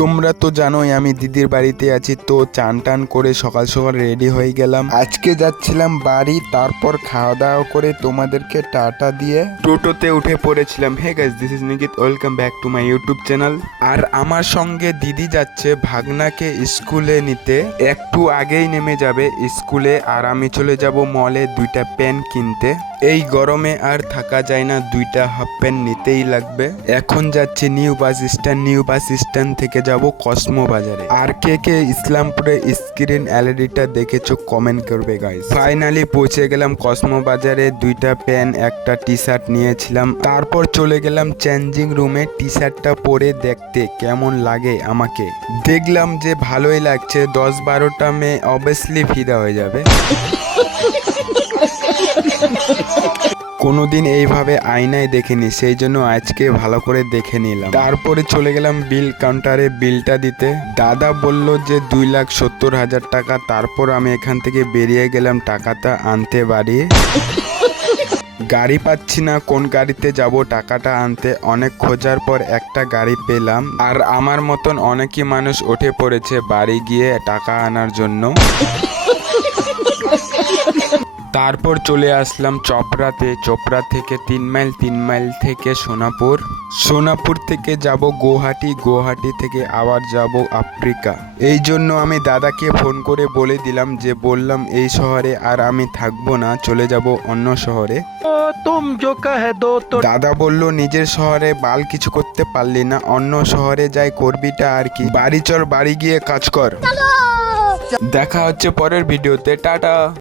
তোমরা তো জানোই আমি দিদির বাড়িতে আছি, তো চান টান করে সকাল সকাল রেডি হয়ে গেলাম। আজকে যাচ্ছিলাম বাড়ি, তারপর খাওয়া দাওয়া করে তোমাদেরকে টাটা দিয়ে টোটোতে উঠে পড়েছিলাম। Hey guys, this is Nikit, welcome back to my YouTube channel. আর আমার সঙ্গে দিদি যাচ্ছে ভাগনাকে স্কুলে নিতে। একটু আগেই নেমে যাবে স্কুলে, আর আমি চলে যাব মলে দুইটা প্যান কিনতে। এই গরমে আর থাকা যায় না, দুইটা হাফ প্যান্ট নিতেই লাগবে। এখন যাচ্ছি new bus stand, new bus stand থেকে যাব কসমো বাজারে। আর কে কে ইসলামপুরে স্ক্রিন এলইডিটা দেখেছো কমেন্ট করবে গাইস। ফাইনালি পৌঁছে গেলাম কসমো বাজারে, দুইটা প্যান্ট একটা টি শার্ট নিয়েছিলাম। তারপর চলে গেলাম চেঞ্জিং রুমে টি শার্টটা পরে দেখতে কেমন লাগে আমাকে। দেখলাম যে ভালোই লাগছে, 10-12টা মেয়ে অবভিয়াসলি ফিদা হয়ে যাবে। কোনোদিন এইভাবে আয়নায় দেখিনি, সেই জন্য আজকে ভালো করে দেখে নিলাম। তারপরে চলে গেলাম বিল কাউন্টারে বিলটা দিতে। দাদা বলল যে 2,70,000 টাকা। তারপর আমি এখান থেকে বেরিয়ে গেলাম টাকাটা আনতে বাড়ি। গাড়ি পাচ্ছি না, কোন গাড়িতে যাব টাকাটা আনতে। অনেক খোঁজার পর একটা গাড়ি পেলাম, আর আমার মতন অনেকই মানুষ উঠে পড়েছে বাড়ি গিয়ে টাকা আনার জন্য। তারপর চলে আসলাম চপড়াতে। চপড়া থেকে 3 মাইল থেকে সোনাপুর। সোনাপুর থেকে যাব গুয়াহাটি, গুয়াহাটি থেকে আবার যাব আফ্রিকা। এই জন্য আমি দাদাকে ফোন করে বলে দিলাম যে বললাম এই শহরে আর আমি থাকবো না, চলে যাব অন্য শহরে। দাদা বলল নিজের শহরে বাল কিছু করতে পারলি না, অন্য শহরে যাই করবিটা আর কি। বাড়ি চল, বাড়ি গিয়ে কাজ কর। দেখা হচ্ছে পরের ভিডিওতে, টাটা।